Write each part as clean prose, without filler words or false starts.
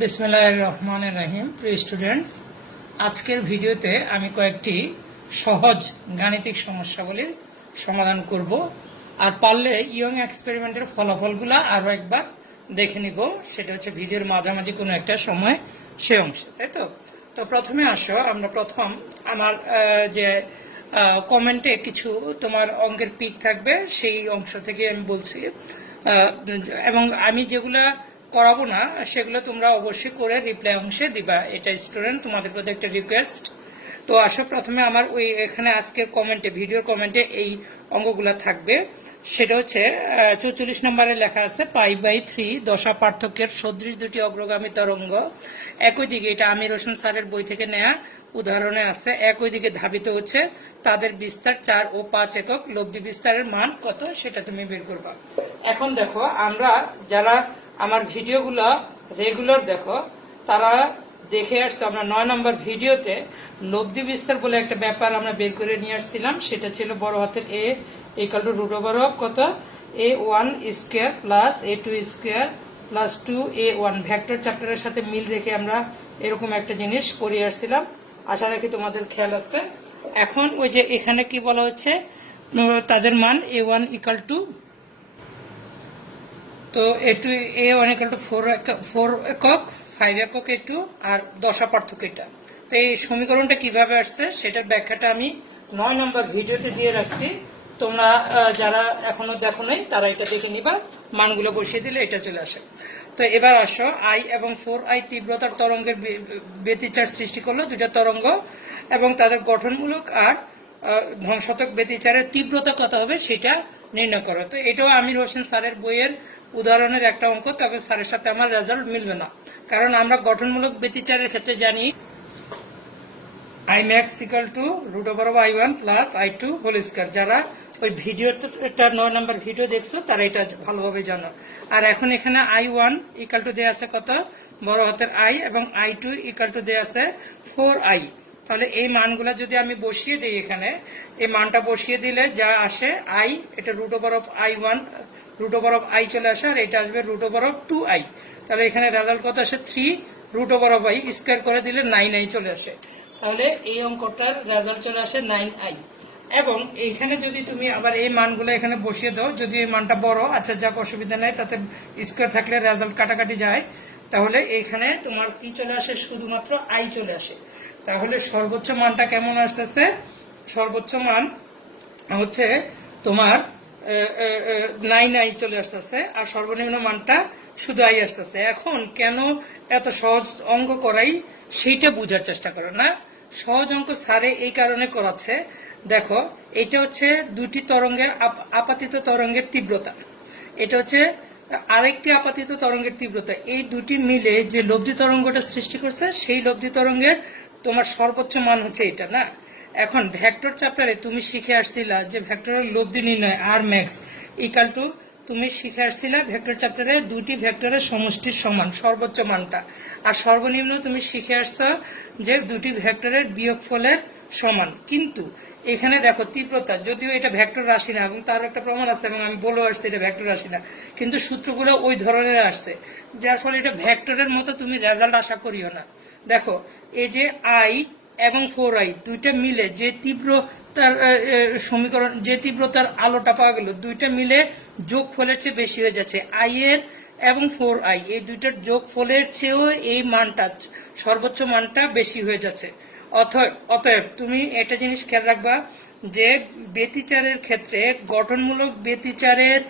বিসমিল্লাহির রহমানির রহিম। প্রিয় স্টুডেন্টস, আজকের ভিডিওতে আমি কয়েকটি সহজ গাণিতিক সমস্যাগুলির সমাধান করব, আর পারলে ইয়ং এক্সপেরিমেন্টের ফলাফলগুলো আরও একবার দেখে নিব। সেটা হচ্ছে ভিডিওর মাঝামাঝি কোনো একটা সময় সে অংশে, তাই তো। তো প্রথমে আসো, আমরা প্রথম আমার যে কমেন্টে কিছু তোমার অঙ্কের পিক থাকবে সেই অংশ থেকে আমি বলছি, এবং আমি যেগুলা করাবো না সেগুলো তোমরা অবশ্যই করে রিপ্লাই অংশে দিবা। এটা স্টুডেন্ট তোমাদের প্রতি একটা রিকোয়েস্ট। তো আসো, প্রথমে আমার ওই এখানে আজকের কমেন্টে, ভিডিওর কমেন্টে এই অঙ্কগুলা থাকবে। সেটা হচ্ছে 44 নম্বরে লেখা আছে π/3 দশা পার্থক্যের সদৃশ দুটি অগ্রগামী তরঙ্গ একই দিকে, এটা আমির হোসেন স্যারের বই থেকে নেয়া উদাহরণে আছে, একই দিকে ধাবিত হচ্ছে, তাদের বিস্তার 4 ও 5 একক, লব্ধি বিস্তারের মান কত সেটা তুমি বের করবা। এখন দেখো, আমরা যারা আমার ভিডিওগুলো রেগুলার দেখো তারা দেখে আসছে, আমরা 9 নম্বর ভিডিওতে লব্ধি বিস্তার বলে একটা ব্যাপার আমরা বের করে নিয়ে আসছিলাম। সেটা ছিল বড় হাতের a ইকুয়াল টু √ওভার অফ কত a1 square plus a2 square plus 2a1, vector চ্যাপ্টারের সাথে মিল রেখে আমরা এরকম একটা জিনিস পড়িয়ে আসছিলাম। আশা রাখি তোমাদের খেয়াল আছে। এখন ওই যে এখানে কি বলা হচ্ছে, তাদের মান a1 ইকুয়াল টু, তো a1 ইকুয়াল টু 4 একক, 5 একক a2, আর দশা পার্থক্য এটা। তো এই সমীকরণটা কিভাবে আসছে সেটার ব্যাখ্যাটা আমি 9 নম্বর ভিডিওতে দিয়ে রাখছি। তোমরা যারা এখনো দেখো নাই তারা এটা দেখে নিবা, মানগুলো বসিয়ে দিলে এটা চলে আসে। তো এবার আসো, i এবং 4i তীব্রতার তরঙ্গের ব্যতিচার সৃষ্টি করলো দুইটা তরঙ্গ, এবং তাদের গঠনমূলক আর ধ্বংসাত্মক ব্যতিচারের তীব্রতা কত হবে সেটা নির্ণয় করো। তো এটাও আমির হোসেন স্যারের বইয়ের উদাহরণের একটা অঙ্ক, তবে স্যারের সাথে আমার রেজাল্ট মিলবে না, কারণ আমরা গঠনমূলক ব্যতিচারের ক্ষেত্রে জানি imax ইকুয়াল টু √ওভার of i1 plus i2 whole square. যারা ওই ভিডিওটা 9 নম্বর ভিডিও দেখছো তারা এটা ভালোভাবে জানো। আর এখন এখানে i1 ইকুয়াল টু দেয়া আছে কত, বড় হাতের i, এবং i2 ইকুয়াল টু দেয়া আছে 4i। তাহলে এই মানগুলা যদি আমি বসিয়ে দিই, এখানে এই মানটা বসিয়ে দিলে যা আসে i, এটা √over of i1, √over of i চলে আসে, আর এটা আসবে √ওভার অফ 2i। তাহলে এখানে রেজাল্ট কত আসে 3 √ওভার অফ i, স্কয়ার করে দিলে 9i চলে আসে। তাহলে এই অঙ্কটার রেজাল্ট চলে আসে 9i। এবং এইখানে যদি তুমি আবার এই মানগুলো এখানে বসিয়ে দাও, যদি এই মানটা বড়, আচ্ছা যাক, অসুবিধা নেই, তাতে স্কয়ার থাকলে রেজাল্ট কাটাকাটি যায়, তাহলে এইখানে তোমার কি চলে আসে, শুধুমাত্র i চলে আসে। তাহলে সর্বোচ্চ মানটা কেমন আসতেছে, সর্বোচ্চ মান হচ্ছে তোমার 9i চলে আসতেছে, আর সর্বনিম্ন মানটা শুধু i আসতেছে। এখন কেন এত সহজ অঙ্ক করাই সেইটা বোঝার চেষ্টা করো না। সহজ অঙ্ক স্যারে এই কারণে করাচ্ছে, দেখো এটা হচ্ছে দুটি তরঙ্গের আপাতিত তরঙ্গের তীব্রতা, এটা হচ্ছে আরেকটি আপাতিত তরঙ্গের তীব্রতা, এই দুটি মিলে যে লব্ধি তরঙ্গটা সৃষ্টি করছে সেই লব্ধি তরঙ্গের তোমার সর্বোচ্চ মান হচ্ছে এটা না। এখন ভেক্টর চ্যাপ্টারে তুমি শিখে আসছিলা যে ভেক্টরের লব্ধি নির্ণয় আর ম্যাক্স ইকুয়াল টু, তুমি শিখে আসছিলা ভেক্টর চ্যাপ্টারে দুটি ভেক্টরের সমষ্টির সমান সর্বোচ্চ মানটা, আর সর্বনিম্ন তুমি শিখে আসছো যে দুটি ভেক্টরের বিয়োগফলের সমান। কিন্তু এখানে দেখো তীব্রতা, যদিও এটা ভেক্টর রাশি না, এবং তার একটা প্রমাণ আছে, এবং আমি বলেও আসছি এটা ভেক্টর রাশি না, কিন্তু সূত্রগুলো ওই ধরনের আসছে, যার ফলে এটা ভেক্টরের মতো তুমি রেজাল্ট আশা করিও না। দেখো এই যে i এবং 4i দুইটা মিলে যে তীব্রতার সমীকরণ, যে তীব্রতার আলোটা পাওয়া গেল, দুইটা মিলে যোগফলের চেয়ে বেশি হয়ে যাচ্ছে। i এর এবং 4i এই দুইটার যোগফলের চেয়েও এই মানটা, সর্বোচ্চ মানটা বেশি হয়ে যাচ্ছে। অতএব তুমি একটা জিনিস খেয়াল রাখবা যে ব্যতিচারের ক্ষেত্রে গঠনমূলক ব্যতিচারের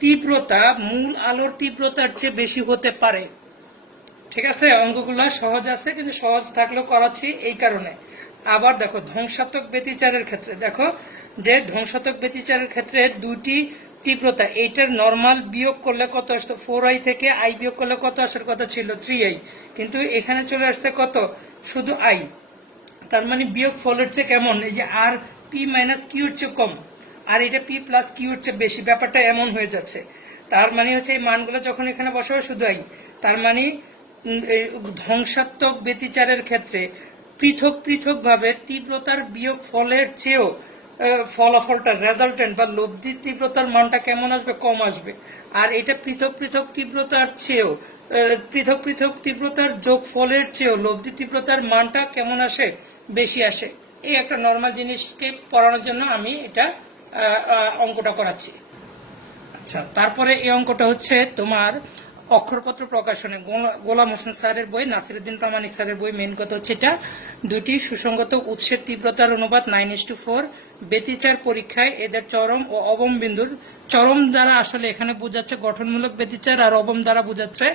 তীব্রতা মূল আলোর তীব্রতার চেয়ে বেশি হতে পারে। ঠিক আছে, অঙ্কগুলো সহজ আছে, কিন্তু সহজ থাকলেও করাচ্ছি এই কারণে। আবার দেখো ধ্বংসাত্মক ব্যতিচারের ক্ষেত্রে, দেখো যে ধ্বংসাত্মক ব্যতিচারের ক্ষেত্রে দুটি তীব্রতা, এইটার নর্মাল বিয়োগ করলে কত আসতো, 4i থেকে i বিয়োগ করলে কত আসার কথা ছিল 3i, কিন্তু এখানে চলে আসছে কত, শুধু i। তার মানে বিয়োগ ফলের চেয়ে কেমন, এই যে আর p মাইনাস কিউ এর চেয়ে কম, আর এটা p প্লাস কিউ এর চেয়ে বেশি, ব্যাপারটা এমন হয়ে যাচ্ছে। তার মানে হচ্ছে এই মানগুলো যখন এখানে বসাবে শুধু i, তার মানে ধ্বংসাত্মক ব্যতিচারের ক্ষেত্রে পৃথক পৃথক ভাবে তীব্রতার বিয়োগ ফলের চেয়েও ফলাফলটা, রেজাল্টেন্ট বা লব্ধি তীব্রতার মানটা কেমন আসবে, কম আসবে। আর এটা পৃথক পৃথক তীব্রতার চেয়েও পৃথক পৃথক তীব্রতার যোগফলের চেয়েও লব্ধি তীব্রতার মানটা কেমন আসে, বেশি আসে। এই একটা নর্মাল জিনিসকে পড়ানোর জন্য আমি এটা অঙ্কটা করাচ্ছি। আচ্ছা, তারপরে এই অঙ্কটা হচ্ছে তোমার অক্ষরপত্র প্রকাশনে গোলাম হোসেন স্যারের বই, নাসিরুদ্দিন প্রামাণিক স্যারের বই। মেন কথা হচ্ছে এটা দুটি সুসংগত উৎসের তীব্রতার অনুপাত 9:4। ব্যতিচার পরীক্ষায় এদের চরম ও অবম বিন্দুর, চরম দ্বারা আসলে এখানে বোঝাচ্ছে গঠনমূলক ব্যতিচার, আর অবম দ্বারা বোঝাচ্ছে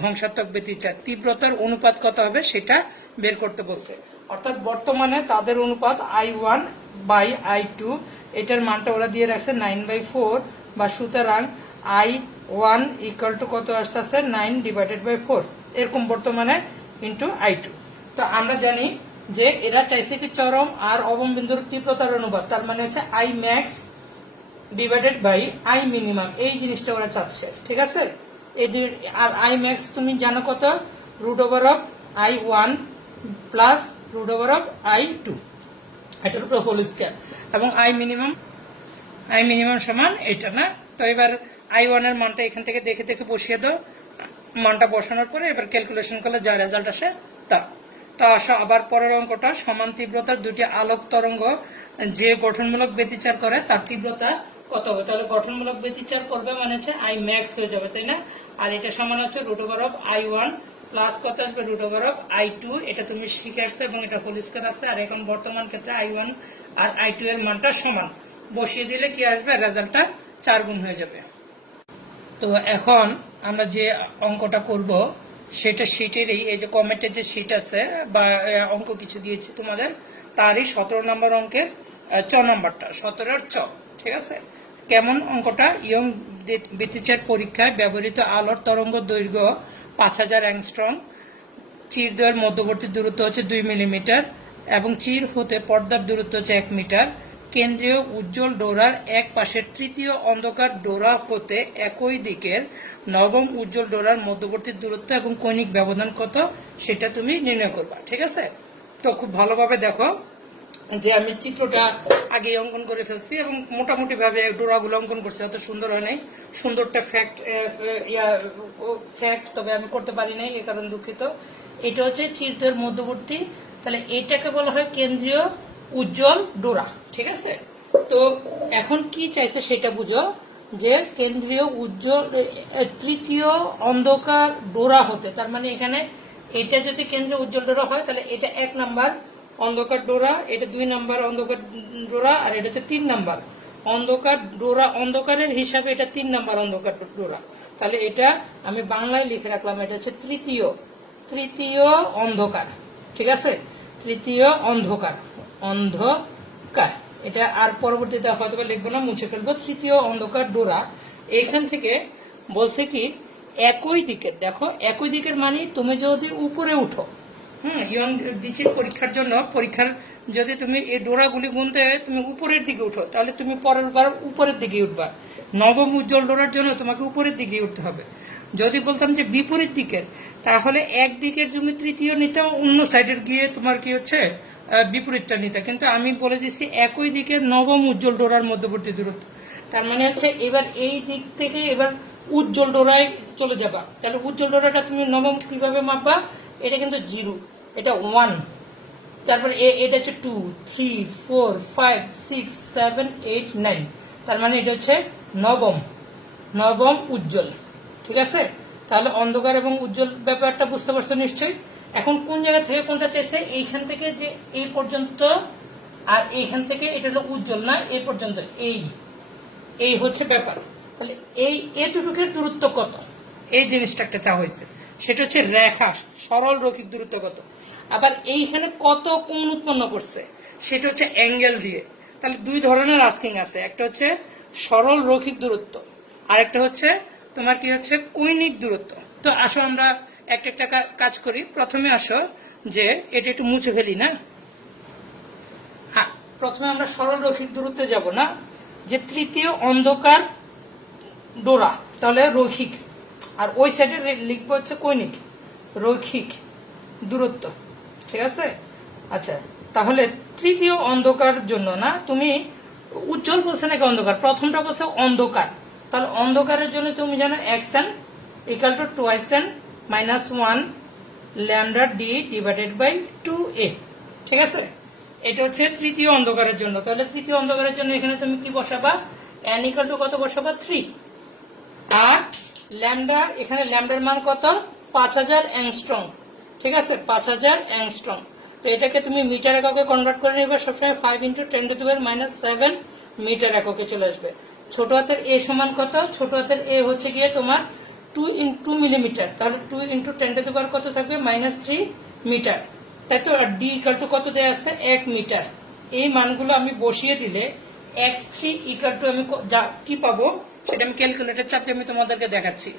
ধ্বংসাত্মক ব্যতিচার। তীব্রতার অনুপাত কত হবে সেটা বের করতে বলছে। অর্থাৎ বর্তমানে তাদের অনুপাত I1/I2, এটার মানটা ওরা দিয়ে রাখছে 9/4, বা সুতরাং I1 ইকুয়াল টু কত আসতেছে 9/4, এরকম বর্তমানে ইন্টু I2। তো আমরা জানি যে এরা চাইছে কি চরম আর অবম বিন্দুর তীব্রতার অনুপাত, তার মানে হচ্ছে I max divided by I minimum, এই জিনিসটা ওরা চাচ্ছে। ঠিক আছে, আর I max তুমি জানো কত, √I1 প্লাস √I2, এটার উপর হোল স্কয়ার, এবং I minimum সমান এটা না। তো এবার I1 এর মানটা এখান থেকে দেখে দেখে বসিয়ে দাও। মানটা বসানোর পরে এবার ক্যালকুলেশন করলে যা রেজাল্ট আসে তা। তো আসো আবার পরের অঙ্কটা, সমান তীব্রতার দুটি আলোক তরঙ্গ যে গঠনমূলক ব্যতিচার করে তার তীব্রতা কত হবে। তাহলে গঠনমূলক ব্যতিচার করবে মানে হচ্ছে I max হয়ে যাবে, তাই না? আর এটা সমান হচ্ছে √I1 প্লাস কত আসবে √I2, এটা তুমি শিখে আসছো এবং এটা হোল স্কয়ার আছে। আর এখন বর্তমান ক্ষেত্রে I1 আর I2 এর মানটা সমান, বসিয়ে দিলে কি আসবে, রেজাল্টটা 4 গুণ হয়ে যাবে। তো এখন আমরা যে অঙ্কটা করব সেটা শীটেরই, এই যে কমেন্টের যে শীট আছে বা অঙ্ক কিছু দিয়েছি তোমাদের, তারই 17 নম্বর অঙ্কের চ নাম্বারটা, 17 চ। ঠিক আছে, কেমন অঙ্কটা? ইয়ং ব্যতিচার পরীক্ষায় ব্যবহৃত আলোর তরঙ্গ দৈর্ঘ্য 5000 অ্যাংস্ট্রং, চিরদ্বয়ের মধ্যবর্তী দূরত্ব হচ্ছে 2 মিলিমিটার এবং চির হতে পর্দার দূরত্ব হচ্ছে 1 মিটার। কেন্দ্রীয় উজ্জ্বল ডোরার এক পাশের তৃতীয় অন্ধকার ডোরা হতে একই দিকের নবম উজ্জ্বল ডোরার মধ্যবর্তী দূরত্ব এবং কৌণিক ব্যবধান কত সেটা তুমি নির্ণয় করবা। ঠিক আছে, তো খুব ভালোভাবে দেখো যে আমি চিত্রটা আগে অঙ্কন করে ফেলছি এবং মোটামুটি ভাবে ডোরাগুলো অঙ্কন করছি, অত সুন্দর হয় নাই। সুন্দরটা ফ্যাক্ট, তবে আমি করতে পারি নাই, এ কারণে দুঃখিত। এটা হচ্ছে চিত্রের মধ্যবর্তী, তাহলে এটাকে বলা হয় কেন্দ্রীয় উজ্জ্বল ডোরা। ঠিক আছে, তো এখন কি চাইছে সেটা বুঝো, যে কেন্দ্রীয় উজ্জ্বল তৃতীয় অন্ধকার ডোরা হতে, তার মানে এখানে এটা যদি কেন্দ্রীয় উজ্জ্বল ডোরা হয় তাহলে এটা 1 নাম্বার অন্ধকার ডোরা, এটা 2 নাম্বার অন্ধকার ডোরা, আর এটা হচ্ছে 3 নাম্বার অন্ধকার ডোরা। অন্ধকারের হিসাবে এটা 3 নাম্বার অন্ধকার ডোরা, তাহলে এটা আমি বাংলায় লিখে রাখলাম, এটা হচ্ছে তৃতীয় অন্ধকার। ঠিক আছে, তৃতীয় অন্ধকার, এটা আর পরবর্তীতে হয়তো লিখবো না, মুছে ফেলবো। তৃতীয় অন্ধকার ডোরা, এখান থেকে বলছে কি একই দিকের, দেখো একই দিকের মানে তুমি যদি উপরে উঠো, ইয়ং দিচির পরীক্ষার জন্য, পরীক্ষার যদি তুমি এই ডোরাগুলি গুনতে তুমি উপরের দিকে উঠো, তাহলে তুমি পরের বার উপরের দিকে উঠবা। নবম উজ্জ্বল ডোরার জন্য তোমাকে উপরের দিকে উঠতে হবে। যদি বলতাম যে বিপরীত দিকের, তাহলে একদিকের তুমি তৃতীয় নিতে, অন্য সাইডের গিয়ে তোমার কি হচ্ছে বিপরীতটা নিতে। কিন্তু আমি বলে দিচ্ছি একই দিকের নবম উজ্জ্বল ডোরার মধ্যবর্তী দূরত্ব, তার মানে হচ্ছে এবার এই দিক থেকে এবার উজ্জ্বল ডোরায় চলে যাবা। তাহলে উজ্জ্বল ডোরাটা তুমি নবম কিভাবে মাপবা? এটা কিন্তু 0, এটা 1, তারপরে এটা হচ্ছে 2, 3, 4, 5, 6, 7, 8, 9, তার মানে এটা হচ্ছে নবম উজ্জ্বল। ঠিক আছে, তাহলে অন্ধকার এবং উজ্জ্বল ব্যাপারটা বুঝতে পারছো নিশ্চয়ই। এখন কোন জায়গা থেকে কোনটা চাইছে? এইখান থেকে যে এই পর্যন্ত, আর এইখান থেকে এটা হলো উজ্জ্বল না, এই পর্যন্ত, এই হচ্ছে ব্যাপার। তাহলে এই এটুকুর দূরত্ব কত, এই জিনিসটা একটা চা হয়েছে, সেটা হচ্ছে রেখা সরল রৈখিক দূরত্ব কত। আবার এইখানে কত কোণ উৎপন্ন করছে সেটা হচ্ছে অ্যাঙ্গেল দিয়ে। তাহলে 2 ধরনের আস্কিং আছে, একটা হচ্ছে সরল রৈখিক দূরত্ব, আর একটা হচ্ছে তোমার কি হচ্ছে কৌণিক দূরত্ব। তো আসো আমরা একটা একটা কাজ করি। প্রথমে আসো যে এটা একটু মুছে ফেলি না। হ্যাঁ, প্রথমে আমরা সরল রৈখিক দূরত্বে যাব না, যে তৃতীয় অন্ধকার ডোরা, তাহলে রৈখিক, আর ওই সাইডে লিখবো হচ্ছে কৌণিক রৈখিক দূরত্ব। ঠিক আছে, আচ্ছা তাহলে তৃতীয় অন্ধকার জন্য না, তুমি উজ্জ্বল বলছে নাকি অন্ধকার? প্রথমটা বলছে অন্ধকার, তাহলে অন্ধকারের জন্য তুমি জানো xn = 2n -1 lambda D divided by 2a। ঠিক আছে, এটা হচ্ছে তৃতীয় অন্ধকারের জন্য। তাহলে তৃতীয় অন্ধকারের জন্য এখানে তুমি কি বসাবা, n ইকুয়াল টু কত বসাবা, 3। আর ল্যামডা, এখানে ল্যামডার মান কত, 5000 অ্যাংস্ট্রম। ঠিক আছে, 5000 অ্যাংস্ট্রম। তো এটাকে তুমি মিটার এককে কনভার্ট করে নিবে সবসময়, 5 × 10⁻⁷ মিটার এককে চলে আসবে। ছোট হাতের এ সমান কত, ছোট হাতের এ হচ্ছে গিয়ে তোমার 2 মিলিমিটার। তাহলে 2 × 10⁻, কত থাকবে, -3 মিটার। তাই তো। আর ডি ইকুয়াল টু কত দেয়া আছে, 1 মিটার। এই মানগুলো আমি বসিয়ে দিলে x3 ইকুয়াল টু আমি কি পাবো সেটা আমি ক্যালকুলেটর চাপ দিয়ে আমি তোমাদেরকে দেখাচ্ছি।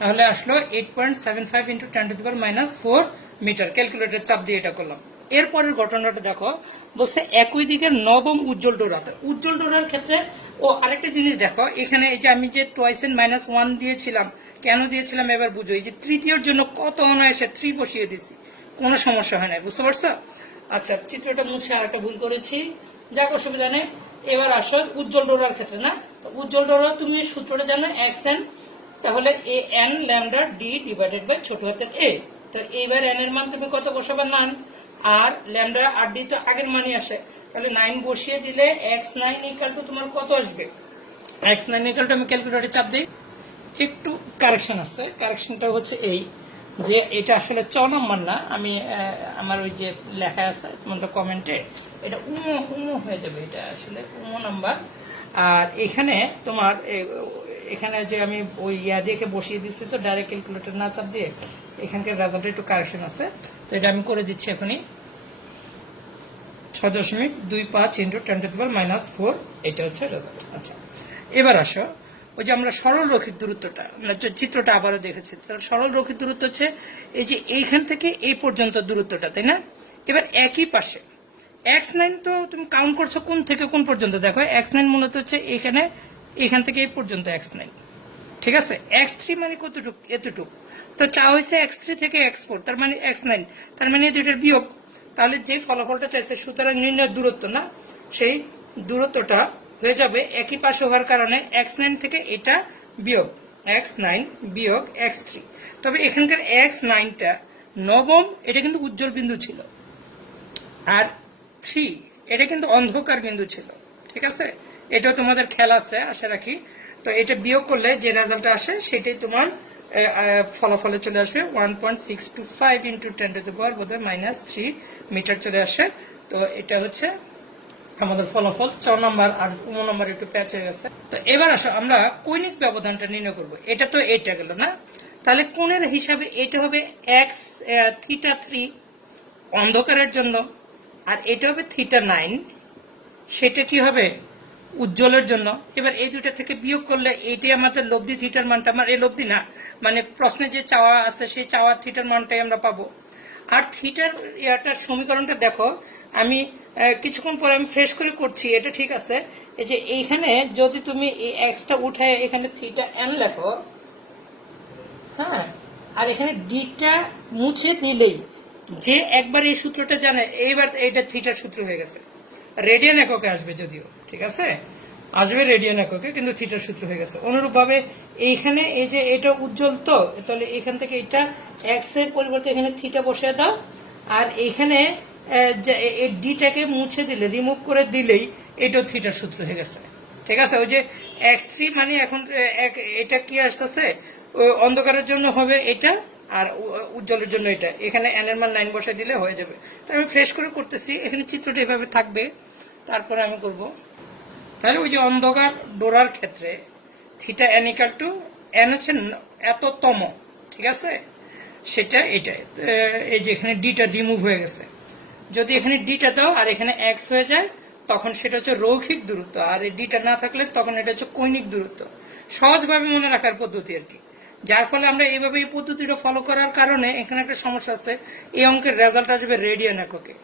তাহলে আসলো 8.75 × 10⁻⁴ মিটার। ক্যালকুলেটর চাপ দিয়ে এটা করলাম। এরপরের ঘটনাটা দেখো, বলছে একই দিকের নবম উজ্জ্বল ডোরাতে। উজ্জ্বল ডোরার ক্ষেত্রে আরেকটা জিনিস দেখো, এখানে এই যে আমি যে টয়েসেন -1 দিয়েছিলাম, কেন দিয়েছিলাম এবার বুঝো। এই যে তৃতীয়র জন্য কত অনায়াসে 3 বসিয়ে দিছি, কোনো সমস্যা হয় না, বুঝতে পারছো? আচ্ছা, চিত্রটা মুছে আরেকটা ভুল করেছি, যাক অসুবিধা নেই। এবার আসো উজ্জ্বল ডোরার ক্ষেত্রে না। উজ্জ্বল ডোরা তুমি সূত্রটা জানো, xn, তাহলে an lambda D divided by ছোট হাতের a। তো এইবার n এর মান তুমি কত বসাবা, 9। আর ল্যামডা আর ডি তো আগের মানই আসে, তাহলে 9 বসিয়ে দিলে x9 ইকুয়াল টু তোমার কত আসবে, x9 ইকুয়াল টু, আমি ক্যালকুলেটরে চাপ দিই, একটু কারেকশন আছে। কারেকশনটা হচ্ছে এই যে এটা আসলে চ নম্বর না, আমি আমার ওই যে লেখা আছে তোমাদের কমেন্টে, এটা উমো হয়ে যাবে, এটা আসলে উমো নাম্বার। আর এখানে তোমার এখানে যে আমি ওই দেখে বসিয়ে দিচ্ছি, তো ডাইরেক্ট ক্যালকুলেটর না চাপ দিয়ে এখানকার রেজাল্টে একটু কারেকশন আছে, তো এটা আমি করে দিচ্ছি এখনই। 6.25 × 10⁻⁴, এটা হচ্ছে রেজাল্ট। আচ্ছা, এবার আসো, ওই যে আমরা সরল রৈখিক দূরত্বটা, চিত্রটা আবারও দেখেছি। সরল রৈখিক দূরত্ব হচ্ছে এই যে এইখান থেকে এই পর্যন্ত দূরত্বটা, তাই না? এবার একই পাশে x9, তো তুমি কাউন্ট করছো কোন থেকে কোন পর্যন্ত, দেখো x9 মূলত হচ্ছে এখান থেকে এই পর্যন্ত x9। ঠিক আছে, x3 মানে কতটুকু, এতটুকু। তো চা হয়েছে x3 থেকে x4, তার মানে x9, তার মানে দুইটার বিয়োগ। তাহলে যে ফলাফলটা চাইছে, সুতরাং নির্ণয়ের দূরত্ব না, সেই দূরত্বটা হয়ে যাবে একই পাশে হওয়ার কারণে x9 থেকে এটা বিয়োগ x9 বিয়োগ x3। তবে এখানকার x9টা নবম, এটা কিন্তু উজ্জ্বল বিন্দু ছিল, আর 3 এটা কিন্তু অন্ধকার বিন্দু ছিল। ঠিক আছে, এটাও তোমাদের খেয়াল আছে আশা রাখি। তো এটা বিয়োগ করলে যে রেজাল্টটা আসে সেটাই তোমার ফলাফলে চলে আসবে, 1.625 × 10⁻⁻³ মিটার চলে আসে। তো এটা হচ্ছে আমাদের ফলাফল। 4 নম্বর আর 15 নম্বর একটু প্যাচ হয়ে গেছে। তো এবার আসো আমরা কৌণিক ব্যবধানটা নির্ণয় করব। এটা তো এটা গেল না, তাহলে কোণের হিসাবে এটা হবে θ3 অন্ধকারের জন্য, আর এটা হবে θ9, সেটা কি হবে, উজ্জ্বলের জন্য। এবার এই দুটা থেকে বিয়োগ করলে এইটাই আমাদের লব্ধি থিটার মানটা, আমার এই লব্ধি না, মানে প্রশ্নে যে চাওয়া আছে সেই চাওয়া থিটার মানটাই আমরা পাবো। আর থিটার ইয়াটার সমীকরণটা দেখো, আমি কিছুক্ষণ পরে আমি ফ্রেশ করে করছি, এটা ঠিক আছে। এই যে এইখানে যদি তুমি এই এক্সটা উঠায় এখানে θn লেখো, হ্যাঁ, আর এখানে ডিটা মুছে দিলেই, যে একবার এই সূত্রটা জানে, এইবার এটা থিটার সূত্র হয়ে গেছে। রেডিয়ান এককে আসবে যদিও, ঠিক আছে, আসবে রেডিয়ান এককে, কিন্তু থিটার সূত্র হয়ে গেছে। অনুরূপ ভাবে এইখানে এই যে এটা উজ্জ্বল, তো তাহলে এখান থেকে এটা এক্স এর পরিবর্তে এখানে থিটা বসিয়ে দাও, আর এইখানে ডিটাকে মুছে দিলে, রিমুভ করে দিলেই এটাও থিটার সূত্র হয়ে গেছে। ঠিক আছে, ওই যে x3 মানে এখন এটা কি আসতেছে, অন্ধকারের জন্য হবে এটা, আর উজ্জ্বলের জন্য এটা। এখানে n এর মান 9 বসাই দিলে হয়ে যাবে। তো আমি ফ্রেশ করে করতেছি, এখানে চিত্রটা এভাবে থাকবে, তারপরে আমি করব। তাহলে ওই যে অন্ধকার ডোরার ক্ষেত্রে θn = n হচ্ছে এততম, ঠিক আছে, সেটা এটাই। এই যে এখানে ডিটা রিমুভ হয়ে গেছে, যদি এখানে ডিটা দাও আর এখানে এক্স হয়ে যায়, তখন সেটা হচ্ছে রৈখিক দূরত্ব, আর এই ডিটা না থাকলে তখন এটা হচ্ছে কৌণিক দূরত্ব। সহজভাবে মনে রাখার পদ্ধতি আর কি, যার ফলে আমরা এইভাবে এই পদ্ধতিটা ফলো করার কারণে এখানে একটা সমস্যা আছে, এই অঙ্কের রেজাল্ট আসবে রেডিয়ান এককে।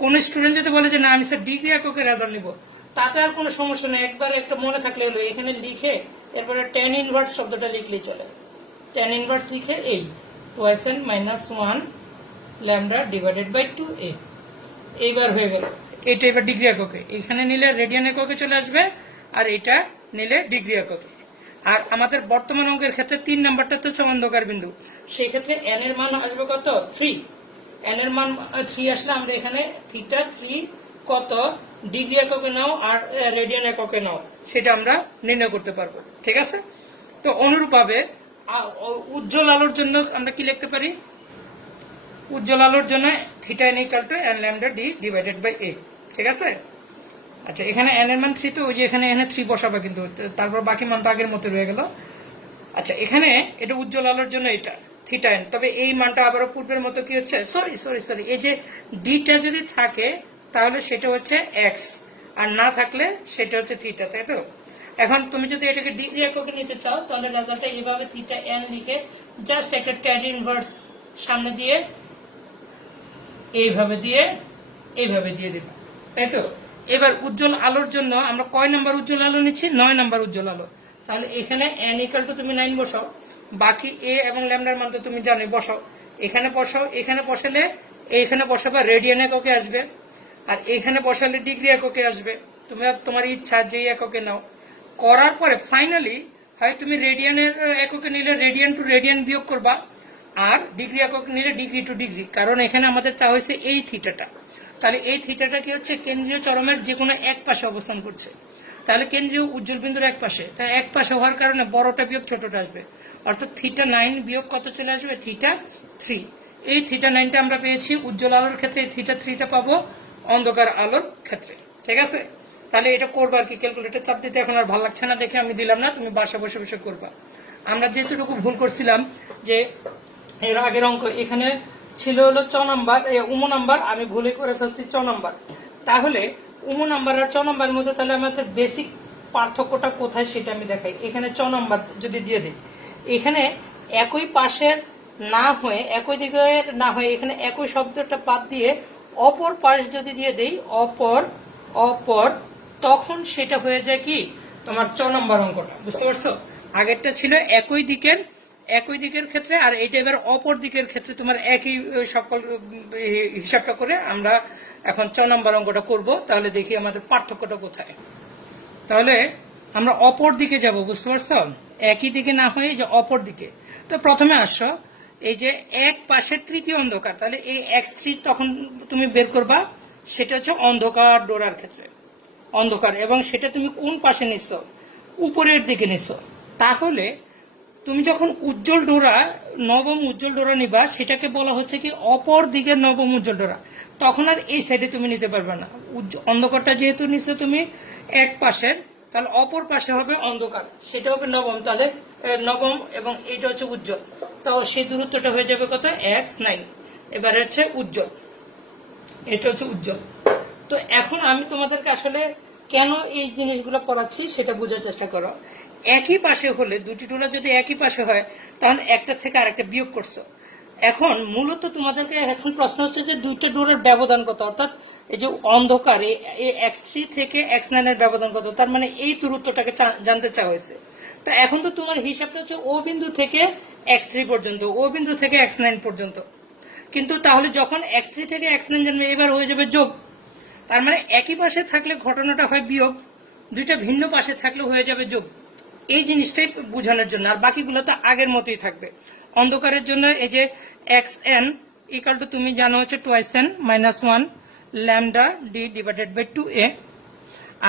কোন স্টুডেন্ট যদি বলে যে না আমি স্যার ডিগ্রি এককে রেজাল্ট নিব, তাতে আর কোনো সমস্যা নেই, একবার একটা মনে থাকলে হলো, এখানে লিখে এরপরে tan ইনভার্স শব্দটা লিখলেই চলে। tan ইনভার্স লিখে এই 2n - 1 lambda divided by 2a, এইবার হয়ে গেল। এটা এবার ডিগ্রি এককে, এখানে নিলে রেডিয়ান এককে চলে আসবে, আর এটা নিলে ডিগ্রি এককে। আর আমাদের বর্তমান অঙ্কের ক্ষেত্রে 3 নাম্বারটা তো হচ্ছে অন্ধকার বিন্দু, সেই ক্ষেত্রে n এর মান আসবে কত 3। n এর মান 3 আসলে আমরা এখানে থিটা 3 কত ডিগ্রি এককে নাও আর রেডিয়ান এককে নাও সেটা আমরা নির্ণয় করতে পারবো, ঠিক আছে। তো অনুরূপভাবে উজ্জ্বল আলোর জন্য আমরা কি লিখতে পারি, উজ্জ্বল আলোর জন্য theta n equal to n lambda d divided by a, ঠিক আছে। আচ্ছা এখানে n এর মান 3, তো ওই যে এখানে 3 বসাবে, কিন্তু তারপর বাকি মান তো আগের মতো রয়ে গেল। আচ্ছা এখানে এটা উজ্জ্বল আলোর জন্য এটা থিটা n, তবে এই মানটা আবারও পূর্বের মতো কি হচ্ছে, সরি এই যে ডিটা যদি থাকে তাহলে সেটা হচ্ছে x, আর না থাকলে সেটা হচ্ছে থিটা, তাই তো। এখন তুমি যদি এটাকে ডিগ্রি এককে নিতে চাও তাহলে রেজাল্টটা এইভাবে থিটা n লিখে জাস্ট একটা ট্যান ইনভার্স সামনে দিয়ে এইভাবে দিয়ে দেব, তাই তো। এবার উজ্জ্বল আলোর জন্য আমরা কয় নাম্বার উজ্জ্বল আলো নিচ্ছি, 9 নাম্বার উজ্জ্বল আলো। তাহলে এখানে n ইকুয়াল টু তুমি 9 বসাও, বাকি a এবং ল্যামডার মান তো তুমি জানো, বসাও এখানে, বসাও এখানে, বসালে এখানে বসাবা রেডিয়ান এককে আসবে, আর এখানে বসালে ডিগ্রি এককে আসবে, তুমি তোমার ইচ্ছা যে এককে নাও। করার পরে ফাইনালি হয় তুমি রেডিয়ানের এককে নিলে রেডিয়ান টু রেডিয়ান বিয়োগ করবা, আর ডিগ্রি একক নিলে ডিগ্রি টু ডিগ্রি, কারণ এখানে আমাদের চা হয়েছে এই থিটাটা। তাহলে এই থিটাটা কি হচ্ছে, কেন্দ্রীয় চরমের যে কোনো এক পাশে অবস্থান করছে, তাহলে কেন্দ্রীয় উজ্জ্বল বিন্দুর এক পাশে, তাই এক পাশে হওয়ার কারণে বড়টা বিয়োগ ছোটটা আসবে, অর্থাৎ থিটা 9 বিয়োগ কত চলে আসবে, থিটা 3। এই থিটা 9টা আমরা পেয়েছি উজ্জ্বল আলোর ক্ষেত্রে, থিটা 3টা পাবো অন্ধকার আলোর ক্ষেত্রে, ঠিক আছে। তাহলে এটা করবা আর কি, ক্যালকুলেটর চাপ দিতে এখন আর ভালো লাগছে না দেখে আমি দিলাম না, তুমি বাসা বসে বসে করবা। আমরা যেটুকু ভুল করছিলাম যে এর আগের অঙ্ক এখানে ছিল হলো নাম্বার নাম্বার, আমি ভুলে করে ফেলছি নাম্বার। তাহলে নাম্বার আর নাম্বারের মধ্যে তাহলে আমাদের বেসিক পার্থক্যটা কোথায় সেটা আমি দেখাই। এখানে নাম্বার যদি দিয়ে দিই, এখানে একই পাশের না হয়ে একই দিকের না হয়ে এখানে একই শব্দটা বাদ দিয়ে অপর পাশ যদি দিয়ে দেই, অপর তখন সেটা হয়ে যায় কি তোমার নাম্বার অঙ্কটা, বুঝতে পারছো। আগেরটা ছিল একই দিকের ক্ষেত্রে, আর এইটা এবার অপর দিকের ক্ষেত্রে তোমার একই সকল হিসাবটা করে আমরা এখন 6 নম্বর অঙ্কটা করব। তাহলে দেখি আমাদের পার্থক্যটা কোথায়। তাহলে আমরা অপর দিকে যাব, বুঝতে পারছো, একই দিকে না হয়ে যে অপর দিকে। তো প্রথমে আসো এই যে এক পাশের তৃতীয় অন্ধকার, তাহলে এই x3 তখন তুমি বের করবা, সেটা হচ্ছে অন্ধকার ডোরার ক্ষেত্রে অন্ধকার, এবং সেটা তুমি কোন পাশে নিচ্ছ, উপরের দিকে নিচ্ছ। তাহলে তুমি যখন উজ্জ্বল ডোরা নবম উজ্জ্বল ডোরা নিবা, সেটাকে বলা হচ্ছে কি অপর দিকের নবম উজ্জ্বল ডোরা। তখন আর এই সাইডে তুমি নিতে পারবে না, অন্ধকারটা যেহেতু নিচ্ছ তুমি এক পাশের, তাহলে অপর পাশে হবে অন্ধকার, সেটা হবে নবম, তাহলে নবম এবং এটা হচ্ছে উজ্জ্বল, তো সেই দূরত্বটা হয়ে যাবে কত x9। এবার হচ্ছে উজ্জ্বল, এটা হচ্ছে উজ্জ্বল। তো এখন আমি তোমাদেরকে আসলে কেন এই জিনিসগুলো পড়াচ্ছি সেটা বোঝার চেষ্টা করো। একই পাশে হলে, দুটি ডোরা যদি একই পাশে হয়, তাহলে একটা থেকে আরেকটা বিয়োগ করছো। এখন মূলত তোমাদেরকে এখন প্রশ্ন হচ্ছে যে দুইটা ডোরের ব্যবধান কত, অর্থাৎ এই যে অন্ধকার এই x3 থেকে x9 এর ব্যবধান কত, তার মানে এই দূরত্বটাকে জানতে চাওয়া হয়েছে। তো এখন তো তোমার হিসাবটা হচ্ছে ও বিন্দু থেকে x3 পর্যন্ত, ও বিন্দু থেকে x9 পর্যন্ত, কিন্তু তাহলে যখন x3 থেকে x9 জানবে এবার হয়ে যাবে যোগ, তার মানে একই পাশে থাকলে ঘটনাটা হয় বিয়োগ, দুইটা ভিন্ন পাশে থাকলে হয়ে যাবে যোগ। এই জিনিসটাই বোঝানোর জন্য, আর বাকিগুলো তো আগের মতোই থাকবে। অন্ধকারের জন্য এই যে xn ইকুয়াল টু তুমি জানো হচ্ছে 2n - 1 lambda d divided by 2a,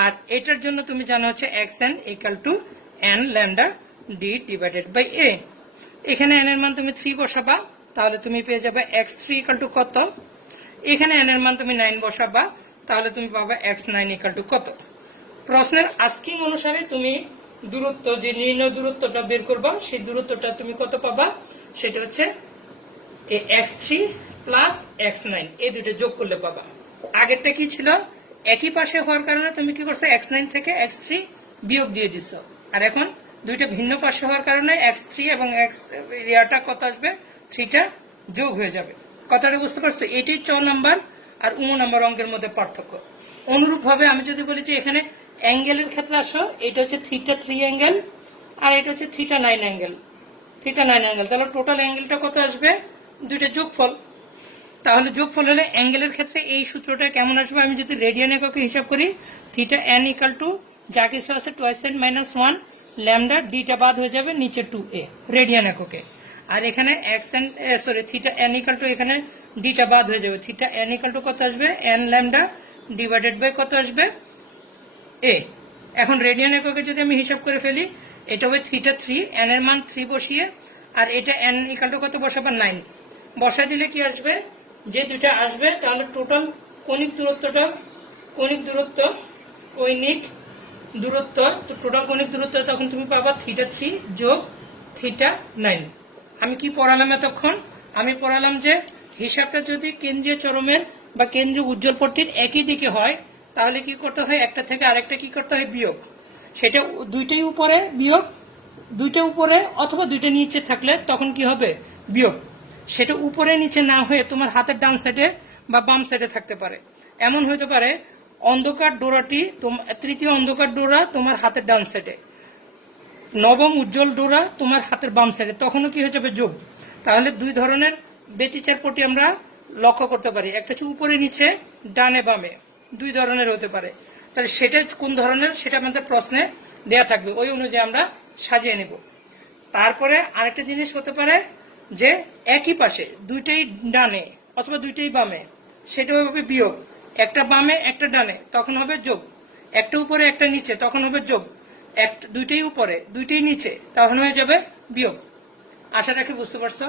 আর এটার জন্য তুমি জানো হচ্ছে xn equal to n lambda d divided by a। এখানে n এর মান তুমি 3 বসাবা, তাহলে তুমি পেয়ে যাবে x3 ইকুয়াল টু কত, এখানে n এর মান তুমি 9 বসাবা, তাহলে তুমি পাবে x9 ইকুয়াল টু কত। প্রশ্নের আস্কিং অনুসারে তুমি দূরত্ব যে নির্ণয় দূরত্বটা বের করবা, সেই দূরত্বটা তুমি কত পাবা, সেটা হচ্ছে x3 প্লাস x9, এই দুটো যোগ করলে পাবা। আগেরটা কি ছিল, একই পাশে হওয়ার কারণে তুমি কি করছো, x9 থেকে x3 বিয়োগ দিয়ে দিচ্ছ, আর এখন দুইটা ভিন্ন পাশে হওয়ার কারণে x3 এবং x ইয়াটা কত আসবে, 3টা যোগ হয়ে যাবে। কথাটা বুঝতে পারছো, এটাই 4 নাম্বার আর 9 নাম্বার অঙ্কের মধ্যে পার্থক্য। অনুরূপ ভাবে আমি যদি বলি যে এখানে অ্যাঙ্গেলের ক্ষেত্রে আসো, এটা হচ্ছে থিটা 3 অ্যাঙ্গেল আর এটা হচ্ছে থিটা 9 অ্যাঙ্গেল, তাহলে টোটাল অ্যাঙ্গেলটা কত আসবে, দুইটা যোগফল। তাহলে যোগফল হলে অ্যাঙ্গেলের ক্ষেত্রে এই সূত্রটা কেমন আসবে, আমি যদি রেডিয়ান এককে হিসাব করি, থিটা n ইকুয়াল টু যা কিছু আছে 2n - 1 ল্যামডা ডিটা বাদ হয়ে যাবে নিচে 2a রেডিয়ান এককে। আর এখানে x N sorry theta N equal to এখানে ডিটা বাদ হয়ে যাবে, থিটা এন ইকাল টু কত আসবে এন ল্যামডা ডিভাইডেড বাই কত আসবে এ। এখন রেডিয়ান এককে যদি আমি হিসাব করে ফেলি এটা হবে থিটা 3, এন এর মান 3 বসিয়ে, আর এটা এন ইকাল টু কত বসাবো 9 বসাই দিলে কি আসবে, যে দুইটা আসবে তাহলে টোটাল কৌণিক দূরত্বটা কৌণিক দূরত্ব তো টোটাল কৌণিক দূরত্ব তখন তুমি পাবা থিটা 3 যোগ থিটা 9। আমি কি পড়ালাম এতক্ষণ, আমি পড়ালাম যে হিসাবটা যদি কেন্দ্রীয় চরমের বা কেন্দ্রীয় উজ্জ্বল পট্টির একই দিকে হয় তাহলে কি করতে হয়, একটা থেকে আরেকটা কি করতে হয় বিয়োগ, সেটা দুইটাই উপরে বিয়োগ, দুইটা উপরে অথবা দুইটা নিচে থাকলে তখন কি হবে বিয়োগ, সেটা উপরে নিচে না হয়ে তোমার হাতের ডান সাইডে বা বাম সাইডে থাকতে পারে। এমন হতে পারে অন্ধকার ডোরাটি তৃতীয় অন্ধকার ডোরা তোমার হাতের ডান সাইডে, নবম উজ্জ্বল ডোরা তোমার হাতের বাম সাইডে, তখনও কি হয়ে যাবে যোগ। তাহলে দুই ধরনের ব্যতিচার পটি আমরা লক্ষ্য করতে পারি, একটা হচ্ছে উপরে নিচে ডানে বামে, দুই ধরনের হতে পারে। তাহলে সেটা কোন ধরনের সেটা আমাদের প্রশ্নে দেয়া থাকবে, ওই অনুযায়ী আমরা সাজিয়ে নেব। তারপরে আরেকটা জিনিস হতে পারে যে একই পাশে দুইটাই ডানে অথবা দুইটাই বামে, সেটা হবে বিয়োগ, একটা বামে একটা ডানে তখন হবে যোগ, একটা উপরে একটা নিচে তখন হবে যোগ, দুইটাই উপরে দুইটাই নিচে তখন হয়ে যাবে বিয়োগ। আশা রাখি বুঝতে পারছো।